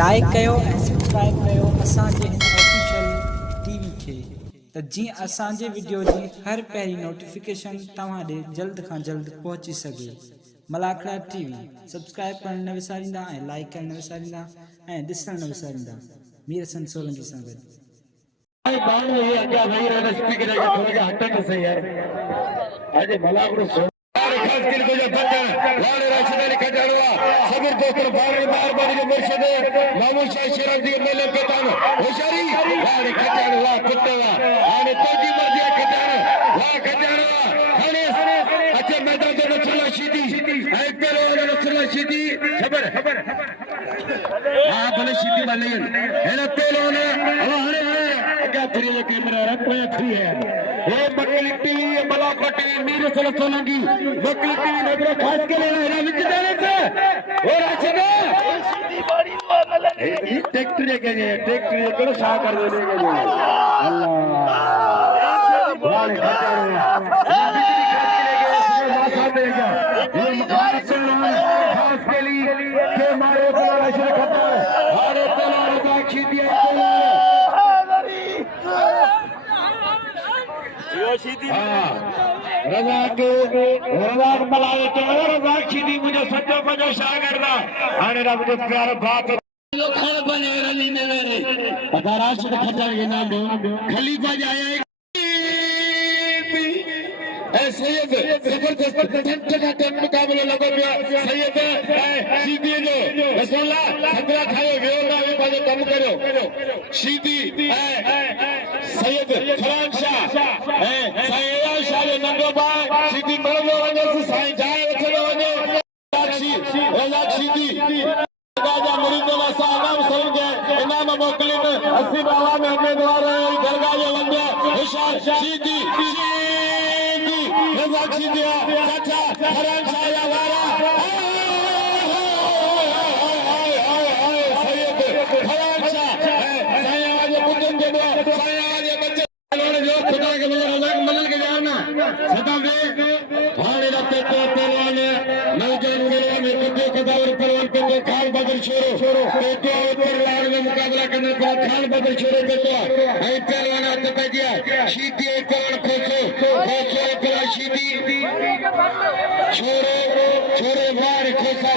Like कयो ऐं subscribe कयो असांजे हिन ऑफिशियल टीवी खे त जीअं असांजे वीडियो जी हर पहिरीं नोटिफिकेशन तव्हां ॾे जल्द खां जल्द पहुची सघे। मलाखड़ा टीवी सब्सक्राइब करण न विसारींदा ऐं लाइक करण न विसारींदा ऐं ॾिसण न विसारींदा। मीर हसन सोलंकी सां गॾु खास करके जो बच्चा लाड़ राशिद अली खजानवा सबूर दोस्तों बार बार बार के मुर्शिद मामूद शाह शराफी मेले पेतान होशियारी लाड़ खजानवा कुत्तवा आने तर्जी मर्जी खजान वा खजानवा हने अच्छे मैदान में चला सीधी एक पेलो ने चला सीधी खबर हां भले सीधी वाले है ना पेलो ने हने क्या पूरी कैमरा रखो फ्री है ये बकली टीवी ये मलाखड़ा टीवी मीर हसन सोलंकी बकली टीवी नजर खास के लिए है विच जाने से और राशिद सीधी बाड़ी वाला ये ट्रैक्टर के लिए ट्रैक्टर को शा कर देने के लिए अल्लाह वाले खजाने मासा देगा ये मकान से खास के लिए के मारे को राशिद खजाने हारे तला रजा खीदिया रज़ाक मलाए तो रज़ाक सीधी मुझे सचो बजो शागिर्दा हाने रब जो प्यारो बात लोखण बने रली में मेरे पता राशिद खजान के नाम खलीफा जाए सैयद जबरदस्त टन मुकाबले लगो पियो सैयद सीधी जो रसूलुल्लाह संतरा खायो वेओ वे पाजो कम करो सीधी सैयद फरान शाह सैयद शाह नंगो बा सीधी मरदो वने साईं जाए वठो वने रज़ाक सीधी गाजा मुरीदो वासा इनाम समझे इनाम मोकलिन 80 बाला में उम्मीदवार दरगाह जो वंदे होशियार सीधी रज़ाक सीधी चाचा फरान शाह या वारा सैयद फरान शाह साईं आज बुदन दे साईं आज बच्चे जो खुदा के लिए रज़ाक मदद के जाना सदा में भाड़े रखते तो पहलवान नौजवान में कुत्ते कदावर पहलवान पे खान बदर छोरो तो पहलवान में मुकाबला करने को खान बदर छोरो पे तो आई पहलवान आते पे दिया सीधी एक पहलवान खोसो पहला सीधी छोरे वारे खोसा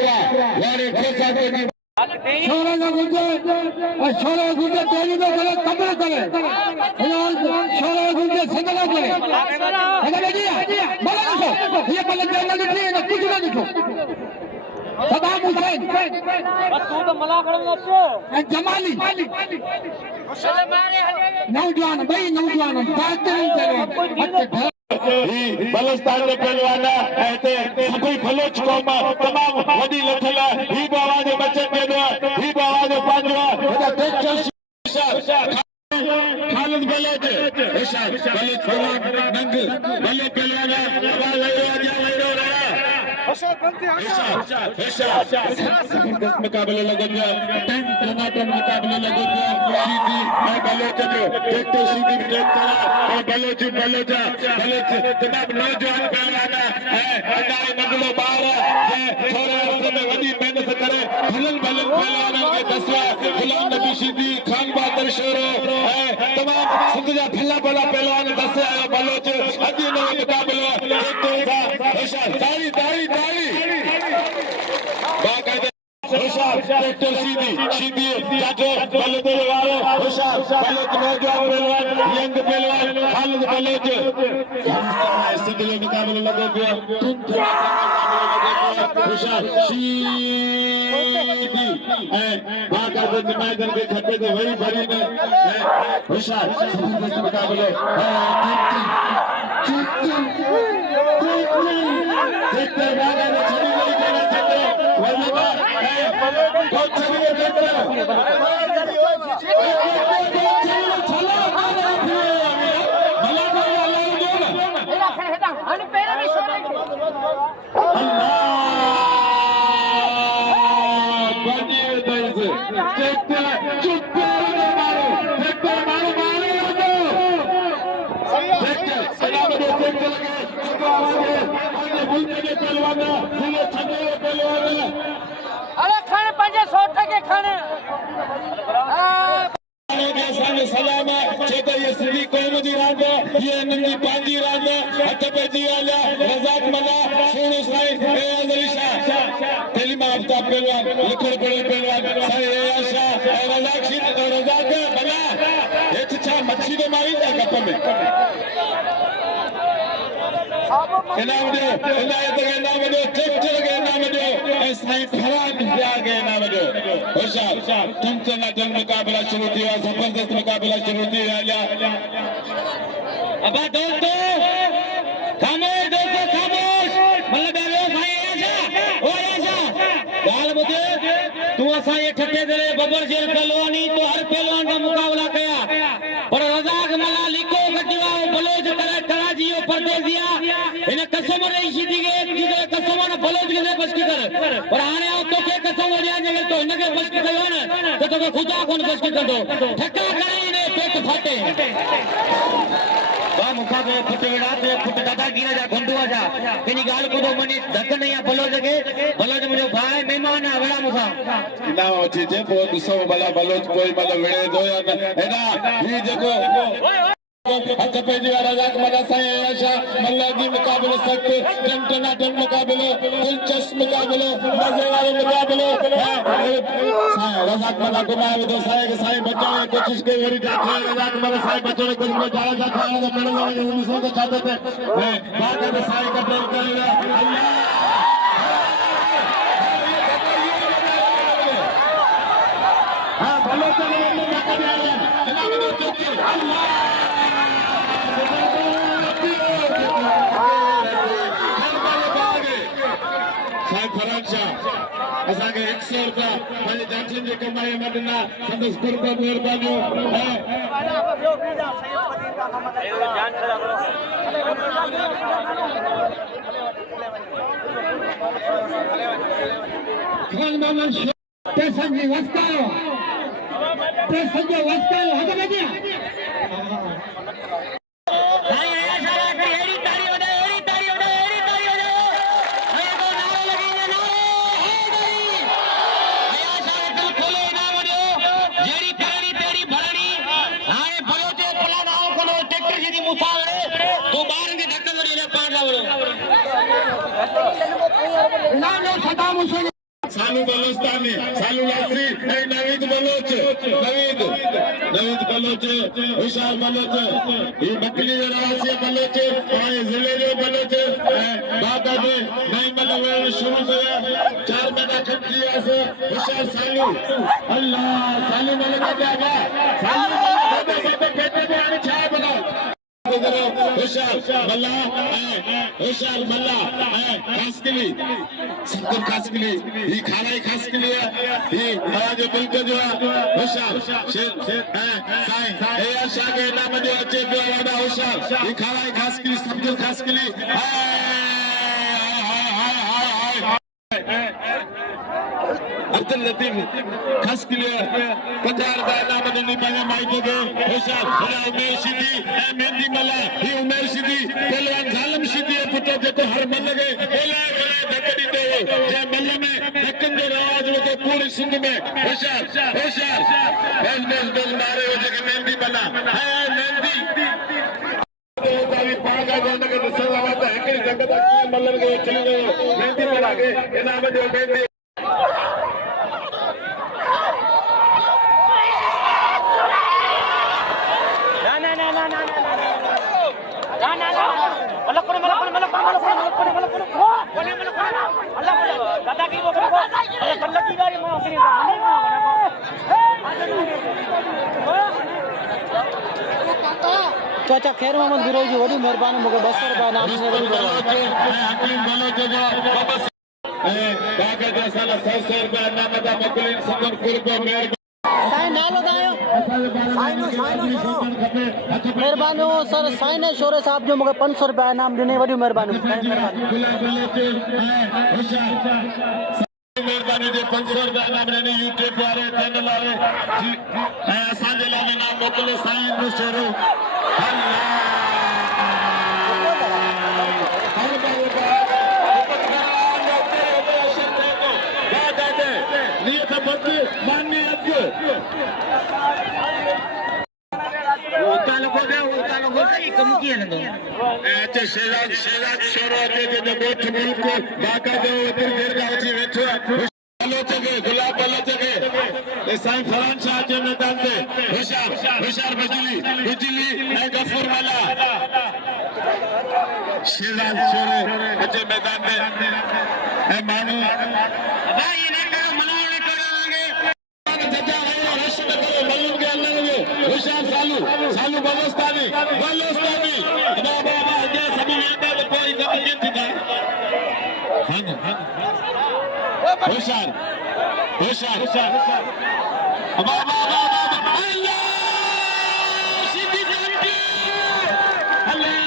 को छोरा गुंजे तेरी में करे कब्र करे छोरा गुंजे सदला करे अगर दिया बोला देखो ये पहले जंगल दिखी ना कुछ ना दिखो सदाम हुसैन तू तो मलाखड़ा में अच्छे जमाली नौजवान भाई नौजवान बेहतरीन बलस्तान के पहलवान ऐसे सभी बलोच कौम तमाम वडी लथल ही आवाज बच्चन के दो ही आवाज पांचवा खालिद बलोच इरशाद बलोच फरमान नंग बलोच पहलवान आवाज ले रहा मुकाबले लगो टन मुकाबले लगो सीधी बलोच देखते सीधी बलोच तमाम नौजवान पहलवान अगाए नगलो बार थोड़े में वडी मेहनत करे भलन पहलवान के दसवा गुलाम नबी सीधी खान बहादुर शेरो तमाम सिंध जा भला भला पहलवान दसे आयो बलोच अदी नो मुकाबलो ताली ताली ताली बाकायदा होशियार ट्रैक्टर सीधी जाटो बलोच वालो होशियार बलोच नौजवान पहलवान यंग पहलवान खालिद बलोच सिंधले मुकाबले लगो पियो होशियार सीधी बाकायदा मैदान के छक्के से वही भरी ने होशियार मुकाबले देखते बागा ने छड़ी नहीं देना चाहते वरना बहुत छड़ी देते सलाम चेता ये सिंधी कौम जी रांद ये नंदी पांजी रांद हथ पे जी आला रज़ाक मल्ला सोनो साईं एयाज़ अली शाह तेलीमा आफ्ताब पहलवान लिखड़ पड़े पहलवान साईं एयाज़ शाह रज़ाक शीद रज़ाक मल्ला ये छा मच्छी दे मारी दा कप में इनाम दो इनायत के इनाम दो ट्रैक्टर के इनाम दो साईं फराद दिया के इनाम दो होशियार तुमसे ना जंग मुकाबला शुरू किया जबरदस्त मुकाबला शुरू किया अब दोस्तों खामोश दोस्तों खामोश मतलब बेरो भाई आजा ओ आजा गाल मुझे तू असा ये ठट्टे दे बबर जेल पहलवानी तो हर पहलवान का मुकाबला किया पर रज़ाक मल्ला लिखो गड्डीवा बलोच करे कराजियो परदेसिया इन्हें कसम नहीं सीधी के जिसे कसम ना बलोच के बस की कर पर आने आओ तो के कसम हो जाए तो इनके बस की कहो ना तो खुदा कौन बस की कर दो ठक्का करे इन्हें पेट फाटे बा मुकाबले फुट विड़ाते फुट दादा गिरा जा घंडुआ जा तेनी गाल को तो मनी धक नहीं बलोच के बलोच मुझे भाई मेहमान है बड़ा मुखा ना अच्छी जे बहुत सो बला बलोच कोई मतलब विड़े दो या एना ये देखो हथ पे जी रज़ाक मल्ला साईं आशा मल्ला जी मुकाबले सख्त टना टन मुकाबले दिलचस्प मुकाबले मजे वाले मुकाबले साईं रज़ाक मल्ला घुमाए तो साईं के साईं बचाने की कोशिश की वरी जाते रज़ाक मल्ला साईं बचाने को जाला जा खाने तो पड़े लगे उनको तो चाहते थे बाद में साईं का प्रेम करेगा अल्लाह हां भलो चले ना कर आया अल्लाह असांखे 100 रुपया पंहिंजे जांचनि जे कमाई में ॾिना संदसि कुर्ब महिरबानियूं पैसनि जी वस्तायो पैसनि जो वस्तायो हथ बजिया सालू बलोचस्तानी सालू लासी नवीद बलोच नवीद बलोच होशियार बलोच ये बकली जो रवासी बलोच और जिले जो बलोच बाबा जी नई मतलब शुरू से 4 महीना खट दिया से होशियार सालू अल्लाह सालू मलिक क्या सालू कहते हैं आने छाया बनाओ होशियार मल्ला खासकली सबको खासकली ये खाना ही खासकली है ये जो मुल्क जो है होशियार साईं एयाज़ शाह के नाम जो अचे पियो वादा होशियार ये खाना ही खासकली सबको खासकली अब्दुल लतीफ खास के लिए 50 रुपया नाम देनी पड़े माइको के होशियार उमेर सिद्धी मेहंदी मल्ला ये उमेर सिद्धी पहलवान जालम सिद्धी पुत्र जो हर मन लगे बोला धक्के दे जे मल में धक्कन जो आवाज होते पूरी सिंध में होशियार बेस मारे हो जे मेहंदी मल्ला है मेहंदी तारी पागा जोन के सलावत है कि जगत के मल्लन के चले गए मेहंदी मल्ला के इनाम जो मेहंदी चाचा खैर मोहम्मद गुरु जी वॾी महिरबानी मूंखे 200 रुपया नाम ॾिने वॾी महिरबानी हो सर साईं शोरे साहब जो मूंखे 500 रुपया इनाम ॾिने वॾी महिरबानी मेहरबानी जे 500 रुपया इनाम ॾिने यूट्यूब वारे चैनल वारे ऐं असांजे लाइ इनाम मोकिले साईं जो शोरो माननीय उता लोगो कम किए न अच्छा शेजाद शोरो के गोठ मुल्क बाका जो उतर देर का उठी बैठो हेलो जगह गुलाब वाला जगह ए साईं फरान शाह जे मैदान पे होशियार बिजली ए गफूर वाला शेजाद शोरो के मैदान में ए मानो भाई ने कहा मनाने करांगे जजा है रश में करो मल्लू के अल्लाह ने होशियार सालू बलोस्तानी बाबा जे सभी नेता तो कोई कमी थी होशियार बाबा अल्लाह सीधी जानकी अल्लाह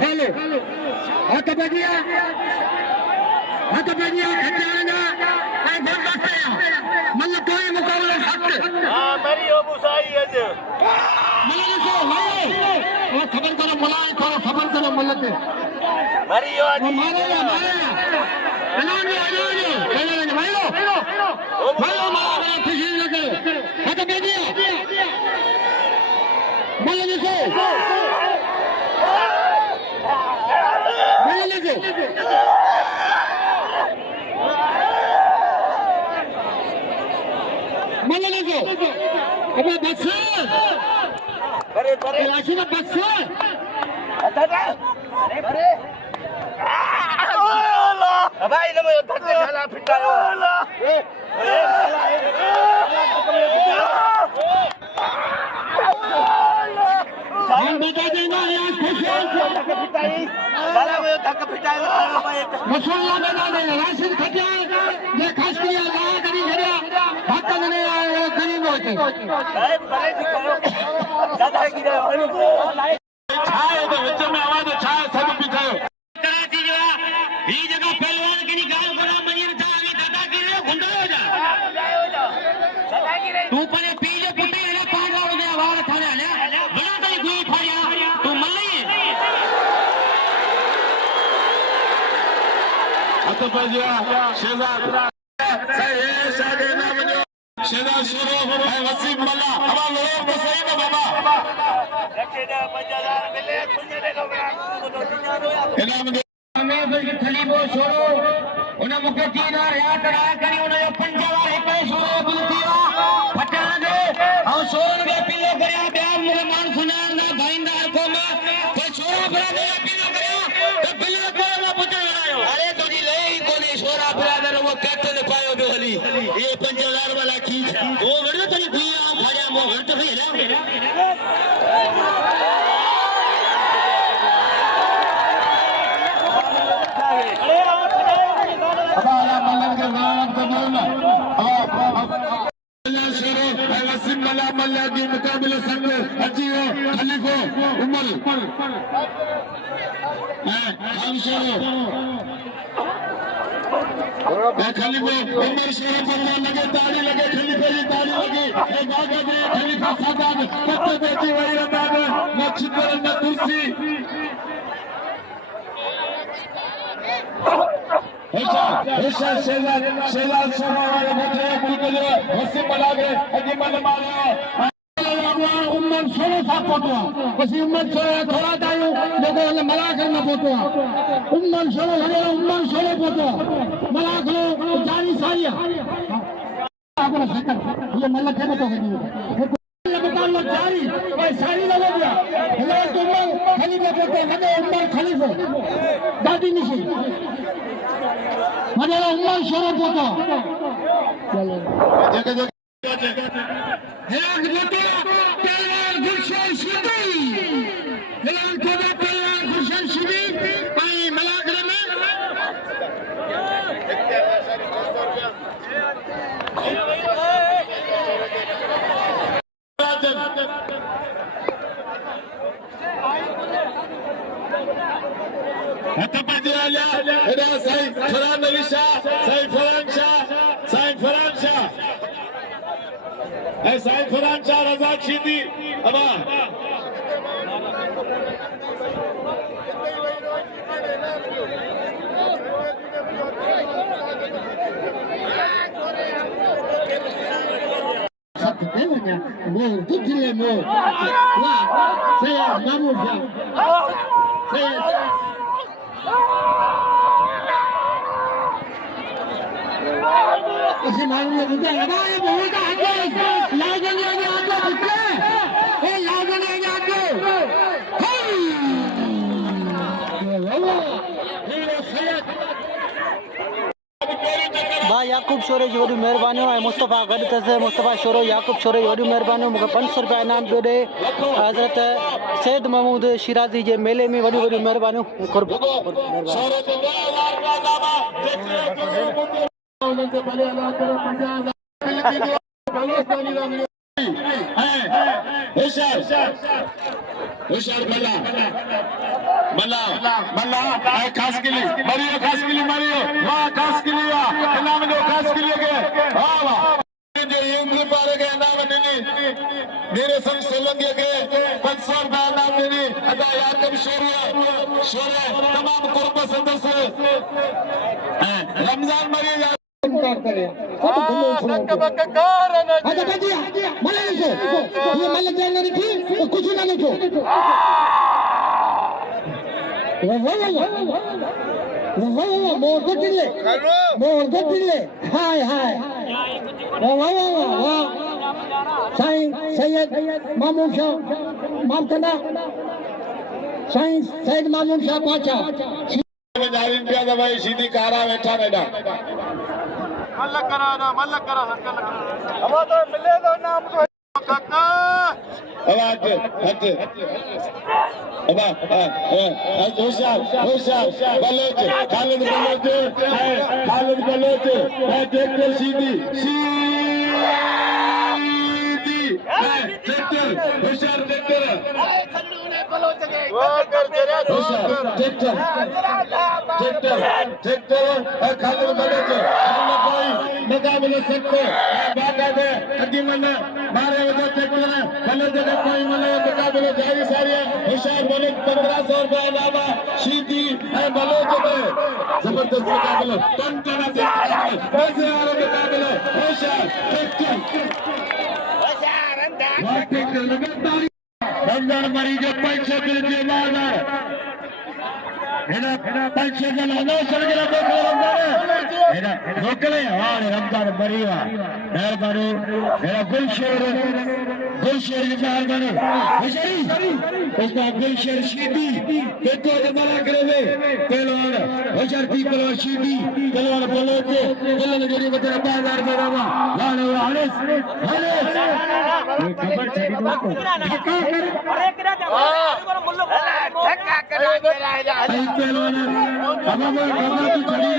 हेलो हाथ बढ़िया खजाना ऐ बहुत है मतलब कोई मुकाबला हक हां मेरी ओ मुसाई है मतलब को वो खबर करो मलाई करो खबर करो मतलब मेरी ओ मारो मारो खुशी लगे हाथ बढ़िया मतलब को अबे बस परे राशि में बस अरे भाई ने मैं धक्के खाला फिटायो हम बता देना यार खुश हो फिटाई साला मैं धक्का फिटायो मसला बना दे राशिद खटिया ये खास किया ला करी घरिया भक्त ने आए गरीब होती भाई भले ठीक करो दादा की छाए तो विच में आवाज छाए सब पिछायो कराची जो ही जगह पहलवान की निकाल करा मनीर था आगे दादा की रे गुंडा हो जा दादा की रे तू पने पी जो पुटे है 5 बजे आवाज थाने आले बड़ा तेरी गुई फाड़िया तू मल्ली हथ पजिया शेजाद सही शादी ना बनो शेजाद शुरू है वसीम मल्ला अब लोग तो सही ना बाबा रखेदा 5000 मिले सुने दे इनाम हमें फिर खलीबो छोड़ो उन्हें मुके 3 बार याद करा करी उन्हें 50 बार एक छोड़ो बुलतिया फटन दे और सोन के पिलो करया बयान मुके मान सुनार ना भाईंदार को में कोई छोरा बराबर पिलो करया तो पिलो को में पुटे बनायो अरे तुझी ले ही कोनी छोरा ब्रदर वो कैप्टन पायो बे हली ये 5000 वाला खींच वो वड़ो तेरी भैया फाड़िया मो घर तो है ना हमारा मल्लन के नाम तो बोलना अल्लाह शेरो है वसीम मल्ला मल्ला दी मुकाबले संग अजीओ खलीफो उमर है हम शेरो खलीफा उमर शेरो पर लगे ताली लगे खलीफा जी ताली लगी ये गागा दे खलीफा सादात कत्ते बेटी वही रबाब मस्जिद में कुर्सी ऐसा शेजाद वाले बैठे हैं बिल्कुल हंसी मना के अजीमन मारियो उम्मन सोलो सा पोटवा પછી ઉમ્મન સોલો થોડા દાયું લોકો એટલે મલાખર માં પોટવા ઉમ્મન સોલો પોટવા મલાખરો જાની સારિયા આપણે સકર ये મલ્લા કે બતો કે बता लो जारी भाई सारी लगा दिया हेलो उम्मन खलीफा पोटवा लगे उम्मन खलीफा दादी निशी मजे उम्मन सोलो पोटवा चलो जगह हेलान बोतो पहलवान गुलशन शिबी हेलान कोदा पहलवान गुलशन शिबी आई मलाखरे में हतपति आया इधर साईं फरान अली शाह साईं फरान शाह साईं फरान शाह रजा चीनी अबा भाई याकूब शोरे जी वॾी महिरबानी ऐं मुस्तफ़ा गॾु अथसि मुस्तफ़ा शोरो याकूब शोरे जी वॾी महिरबानी मूंखे 500 रुपया इनाम पियो ॾे हज़रत सैद महमूद शिराज़ी जे मेले में वॾियूं वॾियूं महिरबानियूं होशियार मल्ला मल्ला मल्ला खास के लिए मारियो वाह खास के लिए इनाम दो खास के लिए गए वाह वाह जो यूपी पार गए इनाम देनी मेरे संग सोलंकी के 500 रुपया इनाम देनी अदा याकूब शोरे तमाम कुर्ब सदस्य रमजान मरियो कुछ ना लिखो मोर हाय हाय साईं सैयद मामून शाह मामकंदा साईं सैयद मामून शाह पाचा भाई सीधी कारा वेठा बेटा मल्लक करा अब तो मिले तो नाम तो काका आवाज हट होशियार बलोच खालिद बलोच ट्रैक्टर सीधी ट्रैक्टर होशियार ट्रैक्टर खालिद बलोच मुकाबले सबको बाका दे अजीमन मारे वजह ट्रैक्टर भले जगह कोई मले मुकाबले जारी सारी होशियार बलोच 1500 रुपया इनाम सीधी बलोच दे जबरदस्त मुकाबला टन पैसे वाले मुकाबले होशियार ट्रैक्टर लगातार रमजान मरीज 500 दिल के बाद पैसे रोकले रमजान मरीवा मेहरबानी मेरा गुलशेर की मेहरबानी गुलशेर शीदी देखो जमाना करे पहलवान होशियार थी पहलवान शीदी पहलवान बलोचे दिल्ली में जरी बता 2000 में रामा लाने हनीस खबर छड़ी दो धक्का कर पहलवान अब की छड़ी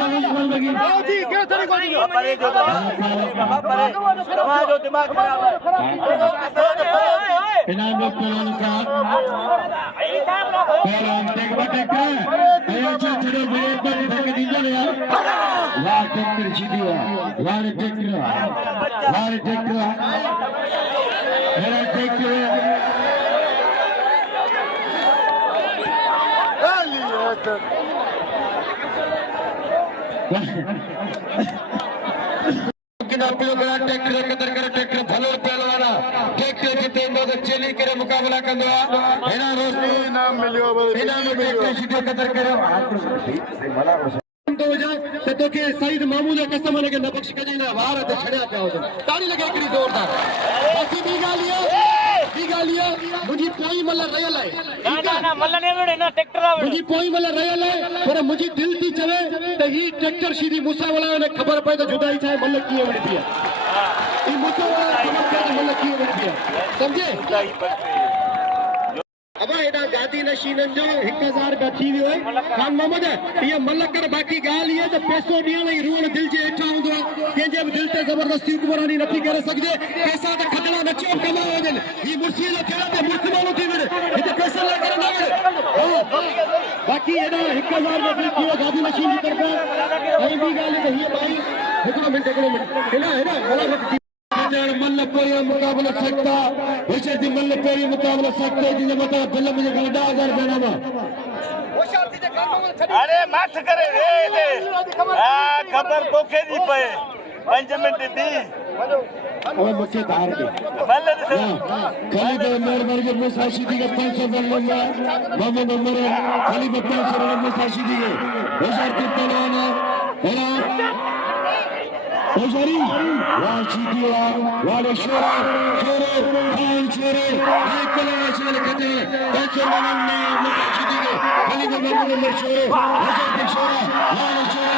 लगी जी क्यों थोड़ी कोनी परे जो दिमाग खराब है इनाम में पहलवान का पहलवान टेक बटक ये छड़े मेरे पर धक्के दीजिए यार वाह टेक्टर सीधी वाह टेक्टर मेरा टेक्टर ट्रैक्टर भलो पहलवाना ट्रैक्टर जिते चेली करे मुकाबला कंदो हेना रोज इनाम मिलियो ट्रैक्टर सीधो कदर करो तो के सईद महमूद कसम लगे न बख्श कजीना वार ते छड़या पिया हो ताड़ी लगे एकड़ी जोरदार बाकी भी गालिया मुझी कोई मल्ला रयल है ना मल्ला ने वेड़े ना ट्रैक्टर आवे मुझी कोई मल्ला रयल है पर मुझी दिल थी चवे त ही ट्रैक्टर सीधी मूसा वाला ने खबर पए तो जुदाई छे मल्ला किए वड़ी पिया ई मूसा वाला खबर पए तो मल्ला किए वड़ी पिया समझे अब एडा गादी नशीनन जो 1000 का थी वियो खान मोहम्मद ये मल्लक कर बाकी गाल ये तो पैसो दियण ई रूण दिल जे हेठा हुंदो केजे भी दिल ते जबरदस्ती हुक्मरानी नथी करे सकजे पैसा त खटला न चो कमाओ वजन ई मुर्सी जो खेल ते मुस्लिमानो थी विड़े इते पैसा ला करे ना बाकी एडा 1000 में दिल कियो गादी नशीन जी तरफा आई भी गाल तो ही भाई हिकड़ो मिनट हेना मला मल्ल पेरी मुकाबला सकता होशियारी मल्ल पेरी मुकाबला सकते जिने मता बिल मुझे 10,000 देना मा अरे मत करे रे खबर तोखे दी पे 5 मिनट दी और मुझे धार दे मल्ल खाली तो मेहरबानी के मुसाशिदी का 500 बल्ले में मोहम्मद उमर खाली 500 मुसाशिदी के होशियारी पहलवान है होशियारी वाशिदी वाले शोरा खान शोरे एक कलर शोरे कहते हैं 500 में मुसाशिदी के खाली मोहम्मद उमर शोरे होशियारी शोरा वाले शोरा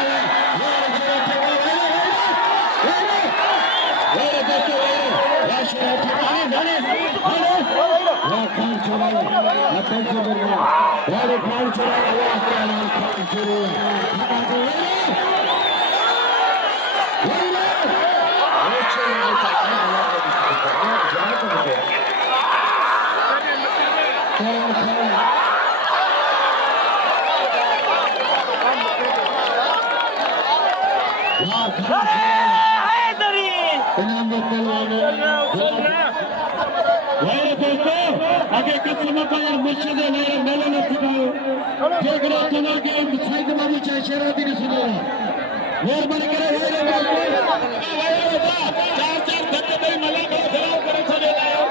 आगे कुछ समय पर मुर्शिद मेरे मेले में सिखाओ जो ग्रह तना के साइड में भी चाहे शेरादी ने सुनो मेहरबानी करे चार धक्के भाई मला को खराब करे चले लाओ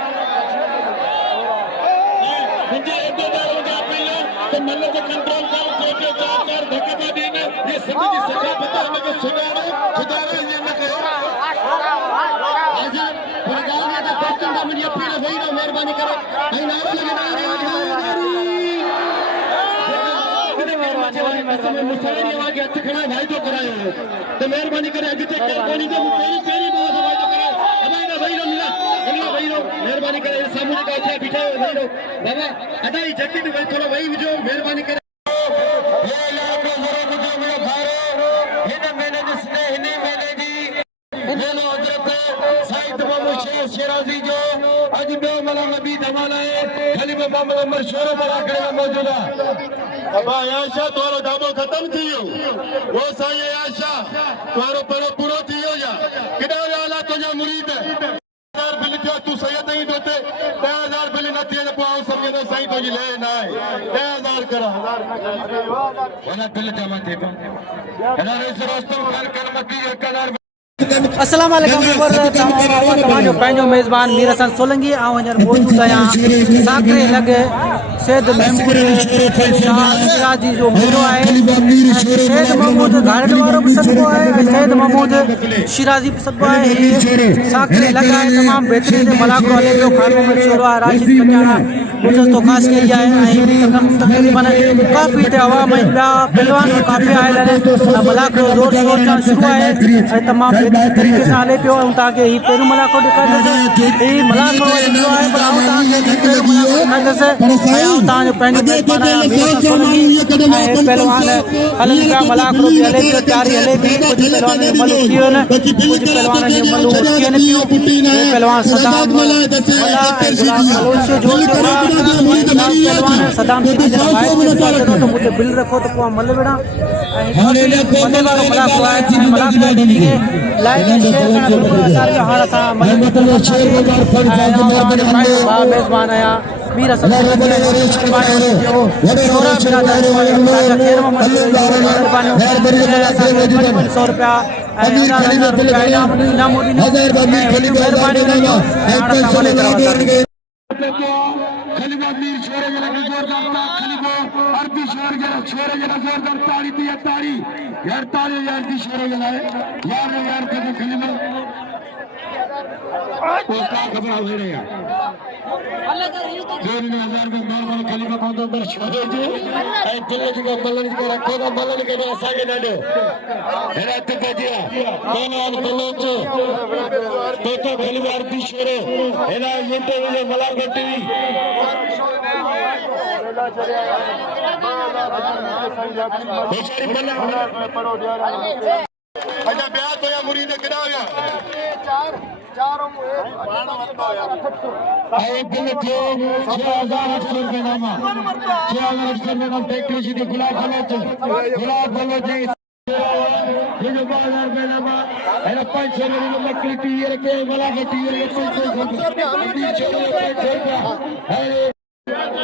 मुझे एक दो बार हो गया पहले तो मल्ल को कंट्रोल करो जो चार धक्के बाद ने ये सभी की सजा पता है कि सुधारो ये न करो आजा प्रोग्राम में तो दोस्तों का मुझे अपील है ना मेहरबानी करो भाई नाम लगे ना मुसारी आगे अच्छे खड़ा भाई तो कराए तो मेहरबानी करे अभी तक मेहरबानी तो पेरी पेरी बहुत भाई तो करे अबे ना भाई मिला भाई मेहरबानी करे सामने का अच्छा बिठा भाई बाबा अदाई जल्दी में भाई थोड़ा भाई जो मेहरबानी करे ये लाखों जरा मुझे मेरा भारो इन्हें मैंने जिसने इन्हें मैंने दी मेलो हजरत साइद बाबू शेराजी जो आज बे मला नबी धमाला है खलीफा मोहम्मद उमर शोरो बड़ा करे मौजूदा अब आयशा तोरो दामो खत्म थियो वो साई आयशा तोरो pero पूरो थियो या किदा वाला तुझा मुरीद है 1000 बिल थियो तू सैयद नहीं दोते 1000 बिल न थियो पाओ समझे तो साई तुझी ले ना 1000 कर 1000 वना बिल जमा थे एना इस रोस्तम खान करमती 1000 अस्सलाम वालेकुम तमाम पंहिंजो मेज़बान मीर हसन सोलंकी ऐं हींअर मौजूदु आहियां साकरे लॻे सैद महमूद शिराजी जो मेलो आहे सैद महमूद घारनि वारो बि सदिको आहे ऐं सैद महमूद शिराजी बि सदिको आहे हीअ साकरे लॻ आहे तमामु बहितरीनु मलाकरो हले पियो खानो में शोरो आहे राशिद कटियाणा गुज़श्तो ख़ासि कई आहे ऐं तक़रीबन काफ़ी हिते आवाम ऐं ॿिया पहलवान काफ़ी आयल आहिनि मलाकरो ज़ोर शोर सां शुरू आहे ऐं तमामु तरीक़े सां हले पियो ऐं तव्हांखे हीउ पहिरियों मलाको ॾेखारींदुसि हीउ मलाको ईंदो आहे पर आउं तव्हांखे पहिरियों मलाको ॾेखारींदुसि ऐं तव्हांजो पंहिंजो मेज़बान आहियां मीर हसन सोलंकी ऐं पहलवान हलनि पिया मलाकरो बि हले पियो तयारी हले पई कुझु पहलवान जो मलू थी वियो आहिनि कुझु पहलवान जो मलू थियनि पियूं पहलवान सदाम पहलवान सदाम मुझे बिल रखो तो पोइ मल विड़ा मेज़बान आया मीर हसन खलीफा मीर छोरे जरा जोरदार खलीफा अरबी छोरे जरा जोरदार ताड़ी दिया ताड़ी यार ताड़ी यार दी छोरे जरा यार के खलीफा वो का खबर हो रही है 2000 में मार खलीफा को अंदर छोरे जो ए दिल जो मलन के रखो तो मलन के असा के डाडो हेरा ते दिया दोनों बलों जो तो खलीफा अरबी छोरे हेरा ये तो मलार गट्टी अच्छा ब्याह तो या मुरीद किदा गया दिल थे 6,800 रुपये नामा 6,800 रुपये नाम टेक्निशी गुलाब बलोच ये जो 2000 रुपए लगा है ना 500 रुपए में मक्खी टीयर के वाला के टीयर के 500 है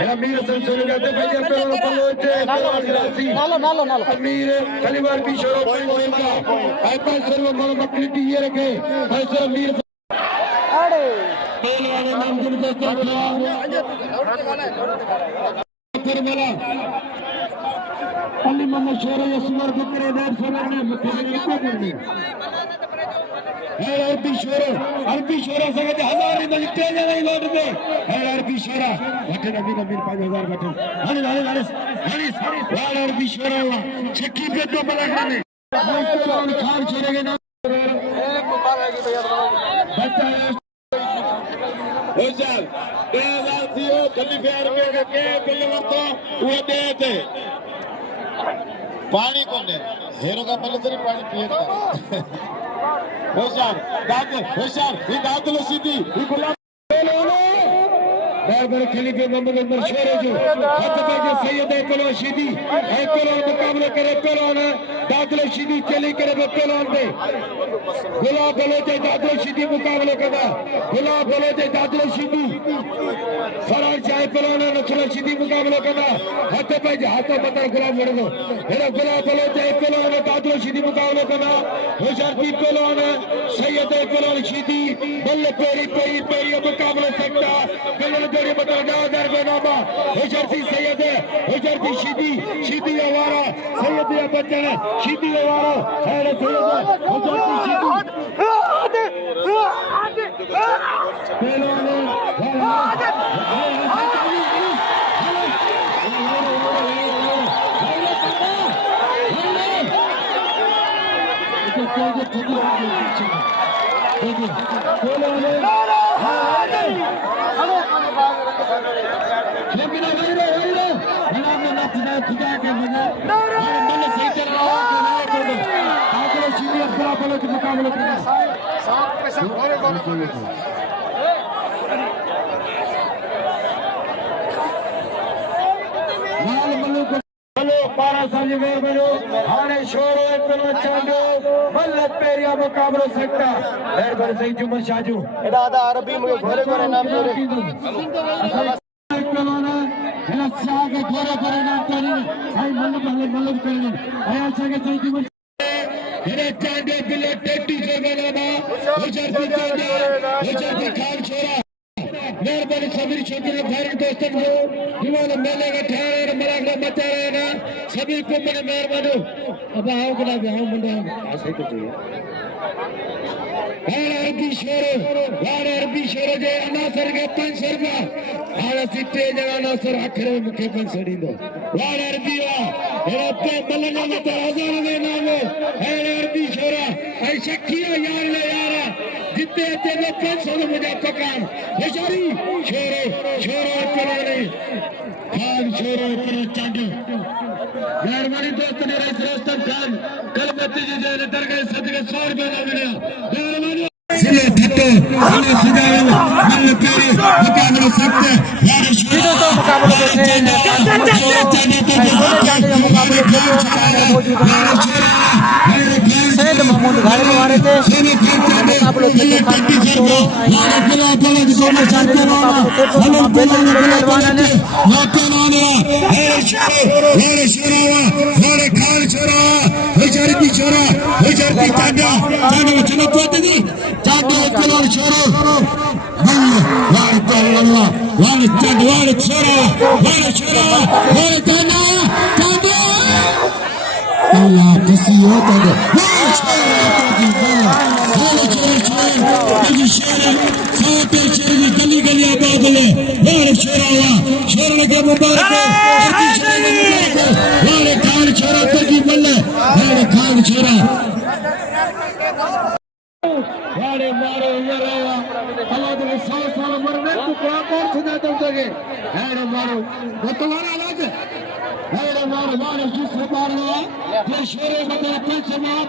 era mira sensazione che te fai per la pallone amire kalibar bi shoro pensa ai pensa lo mala makli tiere ke pensa amire तेल वाले नाम गुण दोस्तों फिर वाला पल्ली मोहम्मद शोरा या सुमर को करे डेढ़ सौ करने मुख्यमंत्री को करने है अरबी शोरा से कहते 1000 नहीं तो तेल नहीं लौट दे है अरबी शोरा बटे नबी 5000 बटे हनी अरबी शोरा छक्की पे तो बला करने खान शोरे के नाम बच्चा Hojal, Lazio, Califiar के पिलवर तो वो देते पानी कौन है हेरो का पहले तेरी पानी पिएगा होशियार ये दांत लो सीधी ये गुलाब बार खलीफे मोहम्मद उमर शोरे जो हाथ पे जो सैयद है पहलवान सीधी है पहलवान मुकाबला करे पहलवान दादलो सीधी चली करे पहलवान दे गुलाब बोले थे दादलो सीधी मुकाबले करना गुलाब बोले थे दादलो सीधी फरार चाहे पहलवान नचला सीधी मुकाबला करना हाथ पे बता गुलाब बोले दो मेरा गुलाब बोले थे पहलवान दादलो सीधी मुकाबला करना होशियार की पहलवान सैयद है पहलवान सीधी बल्ले पेरी मुकाबला सकता जोड़ी बता 1000 रुपए नामा होशियार सैयद है होशियार सीधी हमारा सैयद या बच्चन सीधी हमारा है सैयद होशियार मुकाबला सकता सही जुमन शाजू अरबी मुझे घोरे घोरे नाम के घोरे घोरे नाम सही मल्लब करने आया सके सही जुमन चांदे दिले टेटी से बनाना हुजर खान छोरा मेहरबानी सभी छोटे भाई दोस्तों को जिन्होंने मेले का ठहरे मराठा बचा रहे ना सभी को मेरे मेहरबानी अब आओ गुलाब आओ मुंडा ऐसे ही चाहिए अरबी शोर जे अनासर के 500 रुपया हाणे सिटे जणा अनासर आखिर मूंखे 500 ॾींदो वार अरबी हेड़ा पे मलंग में तो 1000 दे नालो अरबी शोरा ऐं शकीर यार ले यार जिते ते 500 मुझे पकान बेचारी शोरो पराने खान शोरो पर चांडो मेहरबानी दोस्त ने रस्तम खान कलमती जी जे दरगाह सदके 100 रुपया मिलिया मेहरबानी सिले ठट्टो सिले सुजाओ मल्ल पेरी मुकाबला सकते यार सीधो तो मुकाबले में थे मुकाबले मौजूद हैं सैयद महमूद घाड़े वाले थे मुकाबले थे सोने चांदी मुकाबले थे बेलन पहलवान ने खान छोरा हुजरती छोरा हुजरती चांदा चलो पोतदी चांदा चलो छोरो वार तल्ला वार चांदा वार छोरा वार चांदा अल्लाह किसी होता है गली गली आबाद है शोरा के मुबारक खान छोरा तकी मल्ले खान छोरा वाड़े मारो ये रहेगा अल्लाह के 100 साल उम्र में तू क्या कौन सुना तुम जगह है मारो वो तुम्हारा इलाज है मारो जिससे मार लिया ये शोरे बता पैसे मार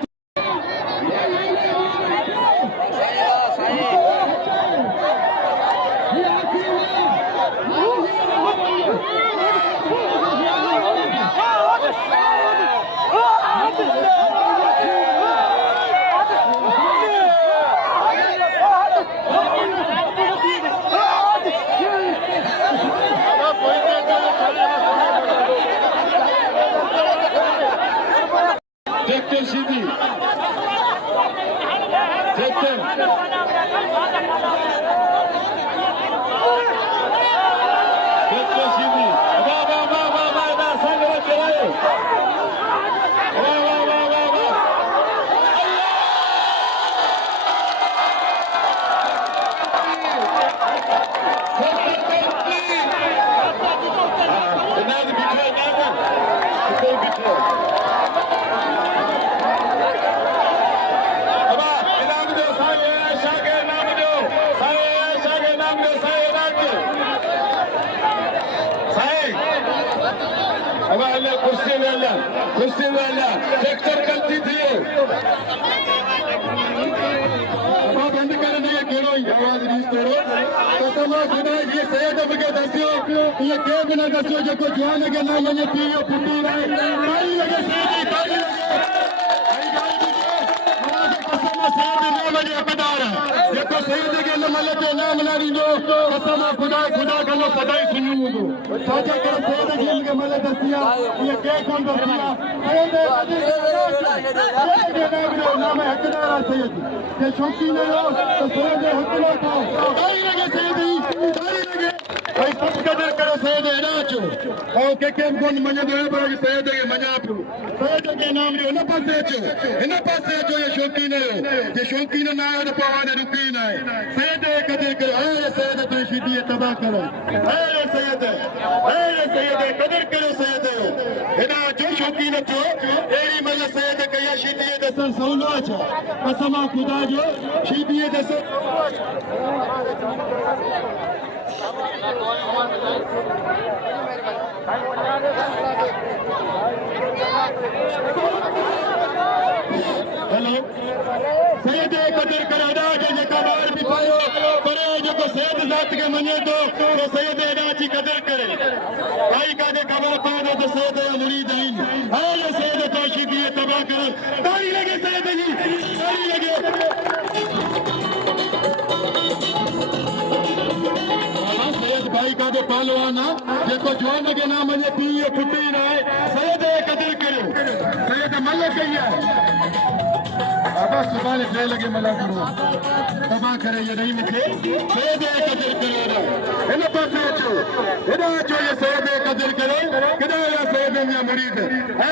शीदी चेतन चेतन शीदी वाह वाह वाह वाह वाह वाह संग में चलाए वाह वाह वाह वाह वाह इनाम बिखरे कोई बिखरे कुर्सी वाला ट्रैक्टर गलती थी बंद कर दिए करो आवाज नहीं तोड़ो तो तुम खुदा ये सैयद के दसियो ये के बिना दसियो जो को जवान के ना ये पियो फुटी रहे ताली लगे सैयद ताली लगे भाई गाल दीजिए हमारे कसम सैयद ना बजे हकदार है देखो सैयद के नमल के नाम ना दीजो कसम खुदा खुदा कलो सदाई सुनूं साजा कर सैयद के मल दसिया ये के कौन दसिया सैयद नाम हकदार है सैयद के शौकीन हो तो सैयद हकदार था ताली लगे सैयद ताली लगे भाई सब कदर करो सैयद राचो और के कौन मने दो पर सैयद के मजा आपको सैयद के नाम रे न पासे अचो ये शौकीन हो ये शौकीन ना है तो पावाने रुकी ना है सैयद कदर करो ए सैयद तो शीदी तबाह करो ए सैयद कदर करो सैयद एना जो शौकीन थो एड़ी मल सैयद कया शीदी दसन सौलो छो कसम खुदा जो शीदी दसन हेलो सैयद कदर करो अदा के जेका बार भी पायो पर जो सैयद जात के मने तो सैयद अदा की कदर करे भाई का दे खबर पाओ तो सैयद मुरीद हैं हां सैयद तौशीद ये तबाह करो ताली लगे सैयद जी ताली लगे सैयद भाई का दे पहलवाना जेको जवान के नाम मने पीए फुटी ना सैयद कदर करो सैयद मल कहिया बस सुबह ले लगे मला करो तबाह करे ये नहीं मुखे सैयद कदर करो इन पासे अचो ये सैयद कदर करे किदा या सैयद या मुरीद है